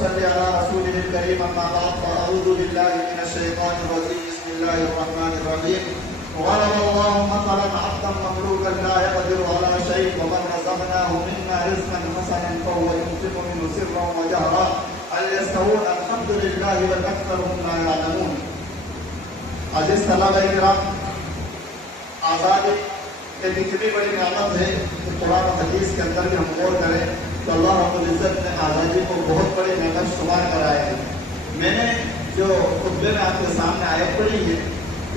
وصل على رسوله الكريم أما بعد فأعوذ بالله من الشيطان الرجيم بسم الله الرحمن الرحيم وضرب الله مثلا عبدا مملوكا لا يقدر على شيء ومن رزقناه منا رزقا حسنا فهو ينفق منه سرا وجهرا هل يستوون الحمد لله بل أكثرهم لا يعلمون. عزیز طلبہ کرام، آزادی ایک اتنی بڑی نعمت ہے کہ قرآن و حدیث کے اندر بھی ہم غور کریں تو اللہ رب العزت نے آزادی کو بہت بڑی نعمت شمار کرایا ہے. میں نے جو خطبے میں آپ کے سامنے آیت پڑھی ہے،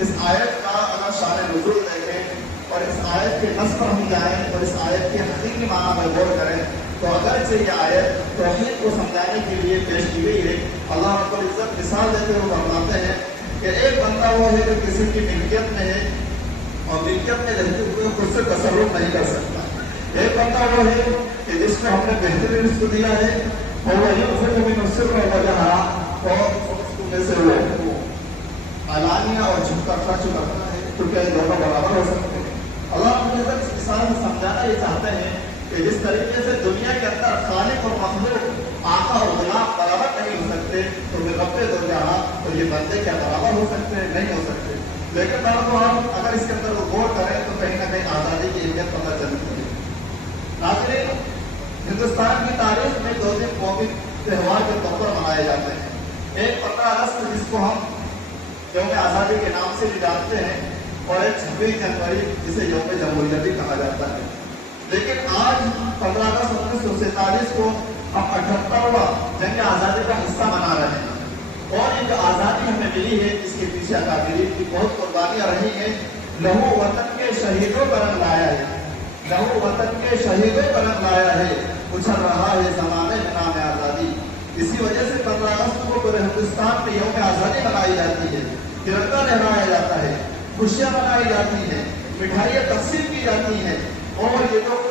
اس آیت کا اگر شان نزول دیکھیں اور اس آیت کے نص پر ہم جائیں اور اس آیت کے حقیقی معنی پر غور کریں تو اگرچہ یہ آیت توحید کو سمجھانے کے لیے پیش کی گئی ہے، اللہ رب العزت مثال دیتے ہوئے فرماتے ہیں کہ ایک بندہ وہ ہے جو کسی کی ملکیت میں ہے اور ملکیت میں رہتے ہوئے خود سے تصرف نہیں کر سکتا. ایک بندہ وہ ہے کہ جس کو ہم نے بہترین رزق دیا ہے اور وہ ينفق منه سرا وجهرا، اور اس کو میں سے وہ علانیہ اور چھپ کر خرچ کرتا ہے کیونکہ دونوں برابر ہو سکتے ہیں. اللہ رب العزت اس مثال میں سمجھانا یہ چاہتے ہیں کہ جس طریقے سے دنیا کے اندر خالق اور مخلوق آقا اور غلام برابر نہیں ہو سکتے تو پھر رب دو جہاں اور یہ بندے کیا برابر ہو سکتے ہیں؟ نہیں ہو سکتے. لیکن ہم اگر اس کے اندر غور کریں تو کہیں نہ کہیں آزادی کی اہمیت پتہ چلتی ہے. ناظرین، ہندوستان کی تاریخ میں 2 دن قومی تہوار کے طور پر منائے جاتے ہیں. ایک 15 اگست جس کو ہم یوم آزادی کے نام سے بھی جانتے ہیں اور ایک 26 جنوری جسے یوم جمہوریہ بھی کہا جاتا ہے. لیکن آج 15 اگست 1947 کو ہم 78واں جنگ آزادی کا حصہ منا رہے ہیں. اور یہ جو آزادی ہمیں ملی ہے اس کے پیچھے اکابرین کی بہت قربانیاں رہی ہیں. لہو وطن کے شہیدوں کا رنگ لایا ہے، لہو وطن کے شہیدوں کا رنگ لایا ہے، اچھل رہا ہے زمانے میں نام آزادی. اسی وجہ سے 15 اگست کو پورے ہندوستان میں یوم آزادی منائی جاتی ہے، ترنگا لہرایا جاتا ہے، خوشیاں منائی جاتی ہیں، مٹھائیاں تقسیم کی جاتی ہیں. اور یہ جو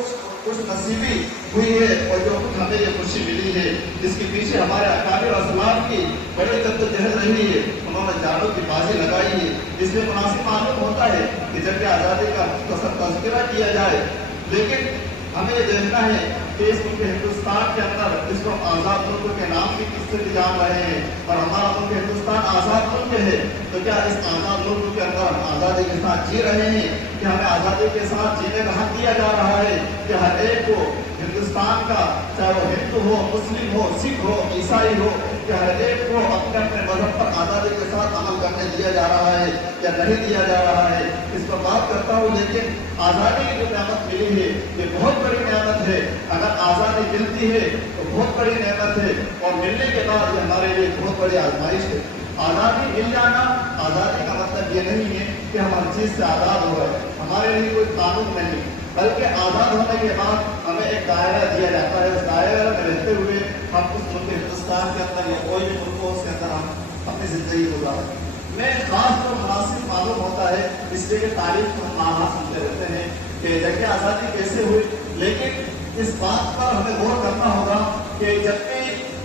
کچھ نصیبی ہوئی ہے اور جو کچھ ہمیں یہ خوشی ملی ہے اس کے پیچھے ہمارے اکابر اسلاف کی بڑی جدوجہد رہی ہے. انہوں نے جانوں کی بازی لگائی ہے. اس میں مناسب معلوم ہوتا ہے کہ جب آزادی کا مختصر تذکرہ کیا جائے، لیکن ہمیں یہ دیکھنا ہے کہ اس ملک ہندوستان کے اندر اس کو آزاد ملک کے نام کی کس سے بھی جان رہے ہیں اور ہمارا ملک ہندوستان آزاد ملک ہے. تو کیا اس آزاد ملک کے اندر ہم آزادی کے ساتھ جی رہے ہیں کہ ہمیں آزادی کے ساتھ جینے کا حق دیا جا رہا ہے کہ ہر ایک کو ہندوستان کا، چاہے وہ ہندو ہو، مسلم ہو، سکھ ہو، عیسائی ہو، کہ ہر ایک کو اپنے اپنے مذہب پر آزادی کے ساتھ عمل کرنے دیا جا رہا ہے یا نہیں دیا جا رہا ہے؟ اس پر بات کرتا ہوں. لیکن آزادی کی جو نعمت ملی ہے یہ بہت بڑی نعمت ہے. اگر آزادی ملتی ہے تو بہت بڑی نعمت ہے اور ملنے کے بعد یہ ہمارے لیے بہت بڑی آزمائش ہے. آزادی مل جانا، آزادی کا مطلب یہ نہیں ہے کہ ہم ہر چیز سے آزاد ہو رہے ہیں، ہمارے لیے کوئی قانون نہیں، بلکہ آزاد ہونے کے بعد ہمیں ایک دائرہ دیا جاتا ہے. اس دائرے میں رہتے ہوئے ہم اس ملک ہندوستان کے اندر یا کوئی بھی ملک ہو اس کے اندر ہم اپنی زندگی گزارتے ہیں. میں خاص طور مناسب معلوم ہوتا ہے اس لیے کہ تاریخ کو ہم آغاز سنتے رہتے ہیں کہ جنگ آزادی کیسے ہوئی. لیکن اس بات پر ہمیں غور کرنا ہوگا کہ جب بھی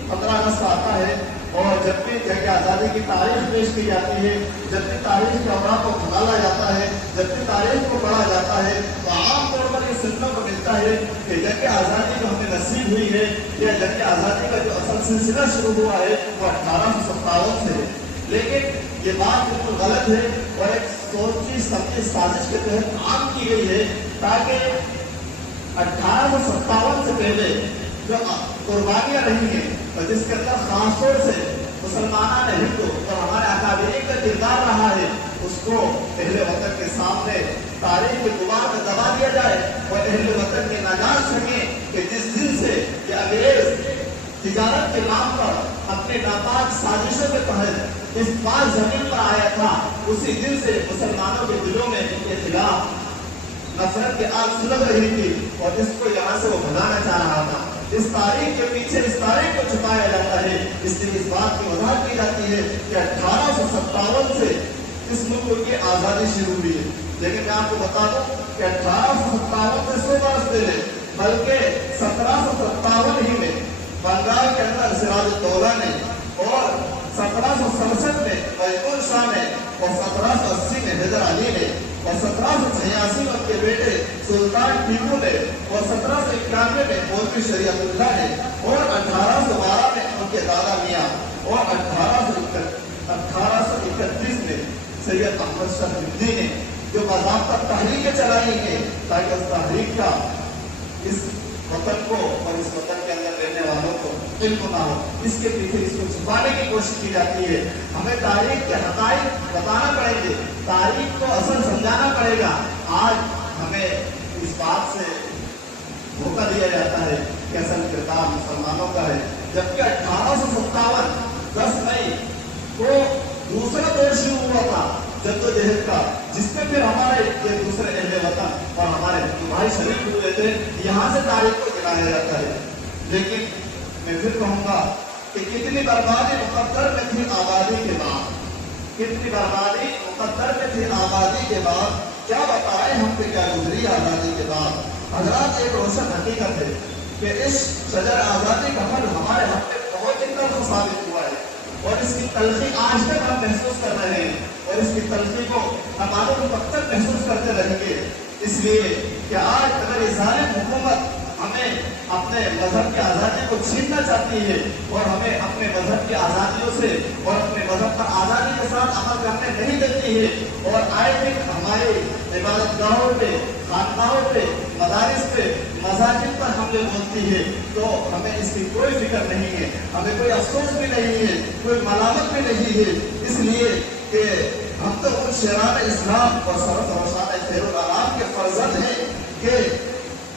15 اگست آتا ہے اور جب بھی جنگ آزادی کی تاریخ پیش کی جاتی ہے، جب بھی تاریخ کے اوراق کو کھنگالا جاتا ہے، جب بھی تاریخ کو پڑھا جاتا ہے تو عام طور پر یہ سننے کو ملتا ہے کہ جنگ آزادی جو ہمیں نصیب ہوئی ہے یا جنگ آزادی کا جو اصل سلسلہ شروع ہوا ہے وہ 1857 سے ہے. لیکن یہ بات بالکل غلط ہے اور ایک سوچی سمجھی سازش کے تحت کام کی گئی ہے تاکہ 1857 سے پہلے جو قربانیاں رہی ہیں اور جس کے اندر خاص طور سے مسلمانان ہندو اور ہمارے اکابرین کا کردار رہا ہے اس کو اہل وطن کے سامنے تاریخ کے غبار میں دبا دیا جائے اور اہل وطن کے نہ جان سکیں کہ جس دن سے یہ انگریز تجارت کے نام پر اپنے ناپاک سازشوں کے تحت اس پاک زمین پر آیا تھا، اسی دن سے مسلمانوں کے دلوں میں ان کے خلاف نفرت کی آگ سلگ رہی تھی اور اس کو یہاں سے وہ بھگانا چاہ رہا تھا. اس تاریخ کے پیچھے اس تاریخ کو چھپایا جاتا ہے. اس لیے اس بات کی وضاحت کی جاتی ہے کہ 1857 سے اس ملک کی آزادی شروع ہوئی ہے. لیکن میں آپ کو بتا دوں کہ 1857 سے 100 برس پہلے بلکہ 1757 ہی میں بنگال کے اندر سراج الدولہ نے اور 1767 میں میمون شاہ نے اور 1780 میں حیدر علی نے اور 1786 میں ان کے بیٹے سلطان ٹیپو نے اور 1791 میں مولوی شریعت اللہ نے اور 1812 میں ان کے دادا محمد شرفالدین نے جو باضابطہ تحریکیں چلائی ہیں تاکہ اس تحریک کا اس وطن کو اور اس وطن کے اندر رہنے والوں کو علم نہ ہو، اس کے پیچھے اس کو چھپانے کی کوشش کی جاتی ہے۔ ہمیں تاریخ کے حقائق بتانا پڑیں گے، تاریخ کو اصل سمجھانا پڑے گا۔ آج ہمیں اس بات سے دھوکہ دیا جاتا ہے کہ اصل کردار مسلمانوں کا ہے، جبکہ 1857 10 مئی کو دوسرا دور شروع ہوا تھا جدوجہد کا، جس میں پھر ہمارے یہ دوسرے اہل وطن اور ہمارے بھائی شریک ہوئے تھے۔ یہاں سے تاریخ کو گنایا جاتا ہے، لیکن میں پھر کہوں گا کہ کتنی بربادی مقدر میں تھی آبادی کے بعد، کتنی بربادی مقدر میں تھی آبادی کے بعد، کیا بتائیں ہم پہ کیا گزری آزادی کے بعد۔ حضرات ایک روشن حقیقت ہے کہ اس شجر آزادی کا پھل ہمارے حق میں بہت ہی تلخ ثابت ہوا ہے، اور اس کی تلخی آج تک ہم محسوس کر رہے ہیں، اور اس کی تلخی کو ہم آگے وقت تک محسوس کرتے رہیں گے۔ اس لیے کہ آج اگر یہ ظالم حکومت ہمیں اپنے مذہب کی آزادی کو چھیننا چاہتی ہے اور ہمیں اپنے مذہب کی آزادیوں سے اور اپنے مذہب پر آزادی کے ساتھ عمل کرنے نہیں دیتی ہے، اور آئے دن ہمارے عبادت گاہوں پہ، خانقاہوں پہ، مدارس پہ، مساجد پر حملے بولتی ہے، تو ہمیں اس کی کوئی فکر نہیں ہے، ہمیں کوئی افسوس بھی نہیں ہے، کوئی ملامت بھی نہیں ہے، اس لیے کہ ہم تو ان شیران اسلام اور سرت روشان خیر الانام کے فرزند ہیں کہ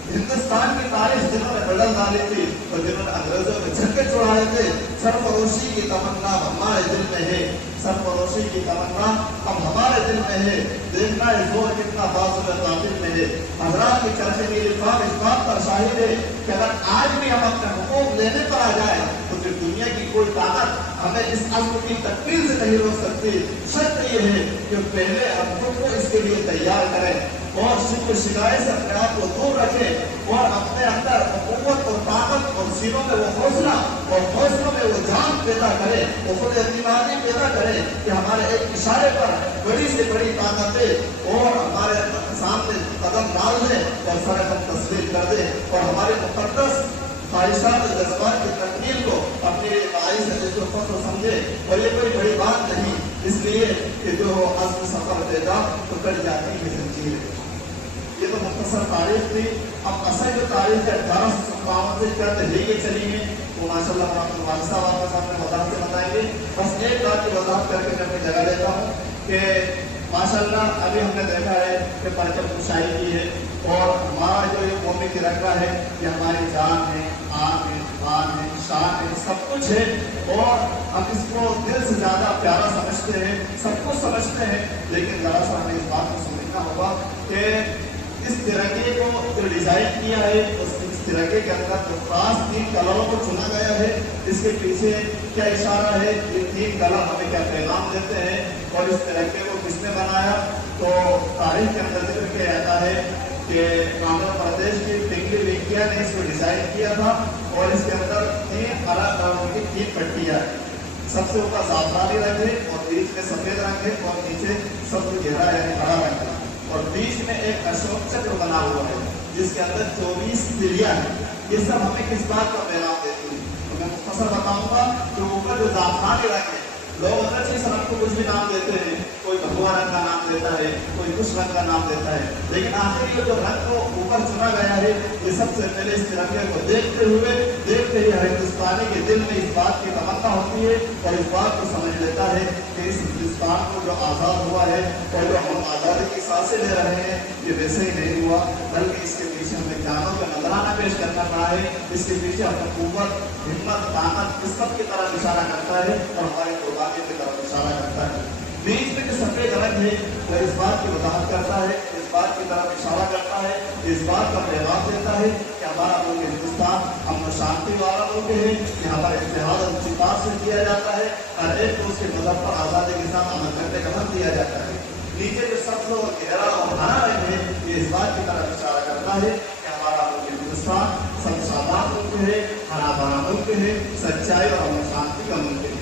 ہندوستان کی تاریخ جنہوں نے بدل ڈالی تھی اور جنہوں نے انگریزوں کے جھنڈے چڑھائے تھے، سرفروشی کی تمنا ہمارے دل میں ہے، سرفروشی کی تمنا اب ہمارے دل میں ہے، دیکھنا ہے زور کتنا بازو قاتل میں ہے۔ حضرات کی چرخے کی لفاف اس بات پر شاہد ہے کہ اگر آج بھی ہم اپنے حقوق لینے پر آ جائیں تو پھر دنیا کی کوئی طاقت ہمیں اس عزم کی تکمیل سے نہیں روک سکتی۔ شرط یہ ہے کہ پہلے ہم خود کو اس کے لیے تیار کریں اور شرک و شکایت سے اپنے آپ کو دور رکھیں اور اپنے اندر قوت اور طاقت اور سینوں میں وہ حوصلہ اور حوصلوں میں وہ جان پیدا کرے، وہ خود اعتمادی پیدا کرے کہ ہمارے ایک اشارے پر بڑی سے بڑی طاقتیں اور ہمارے سامنے قدم ڈال دیں اور سر قدم تسلیم کر دیں اور ہمارے مقدس خواہشات اور جذبات کی تکمیل کو اپنے رعائی سے دیکھ و سمجھے۔ اور یہ کوئی بڑی بات نہیں، اس لیے کہ جو عزم سفر دے گا تو کٹ جاتی ہے زنجیر۔ یہ تو مختصر تاریخ تھی۔ اب اصل جو تاریخ ہے 1857 سے کیا تحریکیں چلی ہیں وہ ماشاء اللہ واقع صاحب آپ کے سامنے وضاحت سے بتائیں گے۔ بس ایک بات کی وضاحت کر کے میں اپنی جگہ لیتا ہوں کہ ماشاء اللہ ابھی ہم نے دیکھا ہے کہ پرچم کشائی کی ہے، اور ہمارا جو یہ قومی ترنگا ہے یہ ہماری جان ہے، آن ہے، بان ہے، شان ہے، سب کچھ ہے، اور ہم اس کو دل سے زیادہ پیارا سمجھتے ہیں، سب کچھ سمجھتے ہیں، لیکن ذرا سا ہمیں اس بات کو سمجھنا ہوگا کہ اس ترنگے کو جو ڈیزائن کیا ہے اس ترنگے کے اندر جو خاص 3 کلروں کو چنا گیا ہے، اس کے پیچھے کیا اشارہ ہے، یہ 3 کلر ہمیں کیا پیغام دیتے ہیں، اور اس ترنگے کو کس نے بنایا؟ تو تاریخ کے اندر ذکر کیا جاتا ہے کہ آندھرا پردیش کی پنگلی وینکیا نے اس کو ڈیزائن کیا تھا، اور اس کے اندر 3 الگ رنگوں کی 3 پٹیاں ہیں، سب سے اوپر زعفرانی رنگ ہے اور بیچ میں سفید رنگ ہے اور نیچے سب سے گہرا یعنی ہرا رنگ ہے، اور بیچ میں ایک اشوک چکر بنا ہوا ہے جس کے اندر 24 تلیاں ہیں۔ یہ سب ہمیں کس بات کا پیغام دیتی ہے؟ تو میں مختصر بتاؤں گا کہ اوپر جو زعفرانی رنگ ہے، لوگ اگر اس رنگ کو کچھ بھی نام دیتے ہیں، کوئی بھگوا رنگ کا نام دیتا ہے، کوئی کچھ رنگ کا نام دیتا ہے، لیکن آخر یہ جو رنگ کو اوپر چنا گیا ہے یہ سب سے پہلے اس ترنگے کو دیکھتے ہی ہر ہندوستانی کے دل میں اس بات کی تمنا ہوتی ہے اور اس بات کو سمجھ لیتا ہے کہ اس ہندوستان کو جو آزاد ہوا ہے اور جو ہم آزادی کی سانسیں لے رہے ہیں یہ ویسے ہی نہیں ہوا، بلکہ اس کے پیچھے ہمیں جانوں کا نذرانہ پیش کرنا پڑا ہے، اس کے پیچھے ہمیں قوت، ہمت، طاقت اس سب کی طرف اشارہ کرتا ہے اور ہماری قربانی کی طرف اشارہ کرتا ہے۔ بیچ میں جو سفید رنگ ہے وہ اس بات کی وضاحت کرتا ہے، اس بات کی طرف اشارہ کرتا ہے، اس بات کا پیغام دیتا ہے کہ ہمارا ملک ہندوستان امن و شانتی والا ملک ہے، یہاں پر اتحاد اور اتفاق سے کیا جاتا ہے، ہر ایک کو اس کے مذہب پر آزادی کے ساتھ عمل کرنے کا حق دیا جاتا ہے۔ نیچے جو سبز اور گہرا اور ہرا رنگ ہے یہ اس بات کی طرف اشارہ کرتا ہے کہ ہمارا ملک ہندوستان سب شاداب ملک ہے، ہرا بھرا ملک ہے، سچائی اور امن و شانتی کا ملک ہے۔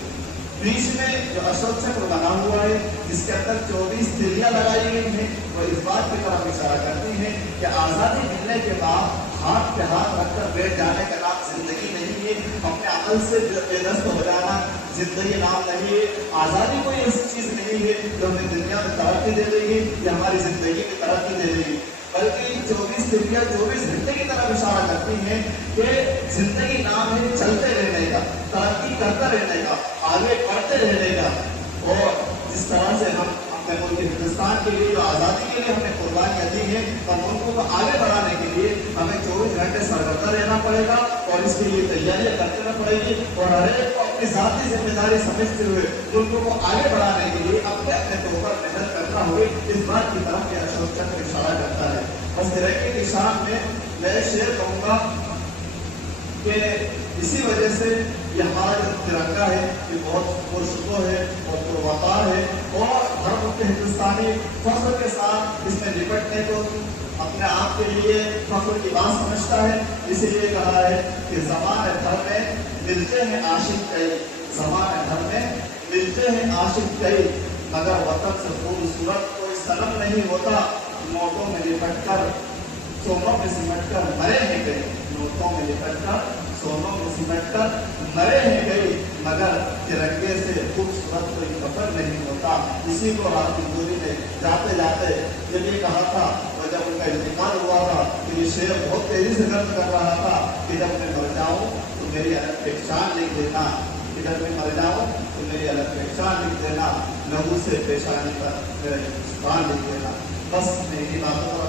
بیچ میں جو اشوک چکر بنا ہوا ہے جس کے اندر 24 تلیاں لگائی گئی ہیں وہ اس بات کی طرف اشارہ کرتی ہیں کہ آزادی ملنے کے بعد ہاتھ پہ ہاتھ رکھ کر بیٹھ جانے کا نام زندگی نہیں ہے، اپنے عمل سے بے دست ہو جانا زندگی نام نہیں ہے، آزادی کوئی ایسی چیز نہیں ہے جو ہمیں دنیا میں ترقی دے دے گی یا ہماری زندگی میں ترقی دے دے گی، بلکہ 24 دنیا 24 گھنٹے کی طرف اشارہ کرتی ہیں کہ زندگی نام ہے چلتے رہنے کا، ترقی کرتے رہنے کا، آگے بڑھتے رہنے کا۔ اور جس طرح سے ہم اپنے ملک ہندوستان کے لیے جو آزادی کے لیے ہم نے قربانیاں دی ہیں اور ملک کو آگے بڑھانے کے لیے ہمیں 24 گھنٹے سرگردہ رہنا پڑے گا اور اس کے لیے تیاریاں کرتے رہنا پڑے گی، اور ہر ایک کو اپنی ذاتی ذمہ داری سمجھتے ہوئے ملک کو آگے بڑھانے کے لیے اپنے اپنے طور پر محنت کرنا ہوگی۔ اس بات کی طرف یہ اشوک چکر اشارہ کرتا ہے۔ بس ترقی کی شان میں ایک شعر کہوں گا کہ اسی وجہ سے یہ ہمارا جو ترنگا ہے یہ بہت پرشکو ہے اور پروقار ہے، اور ہر ملک ہندوستانی فخر کے ساتھ اس میں نپٹنے کو اپنے آپ کے لیے فخر کی بات سمجھتا ہے۔ اسی لیے کہا ہے کہ زمانے بھر میں ملتے ہیں عاشق کئی، زمانے بھر میں ملتے ہیں عاشق کئی، مگر وطن سے خوبصورت کوئی صنم نہیں ہوتا، نوٹوں میں لپٹ کر سونوں میں سمٹ کر مرے ہیں گئے، نوٹوں میں لپٹ کر سونوں میں سمٹ کر مرے ہیں گئی، مگر ترنگے سے خوبصورت کوئی کفن نہیں ہوتا۔ اسی کو حافظ گوری نے جاتے جاتے جب یہ کہا تھا اور جب ان کا انتقال ہوا تھا تو یہ شعر بہت تیزی سے درج کر رہا تھا کہ جب میں مر جاؤں تو میری الگ پہچان لکھ دینا، کہ جب میں مر جاؤں تو میری الگ پہچان لکھ دینا، لہو سے پیشانی پر میرا ہندوستان لکھ دینا۔ بس میری باتوں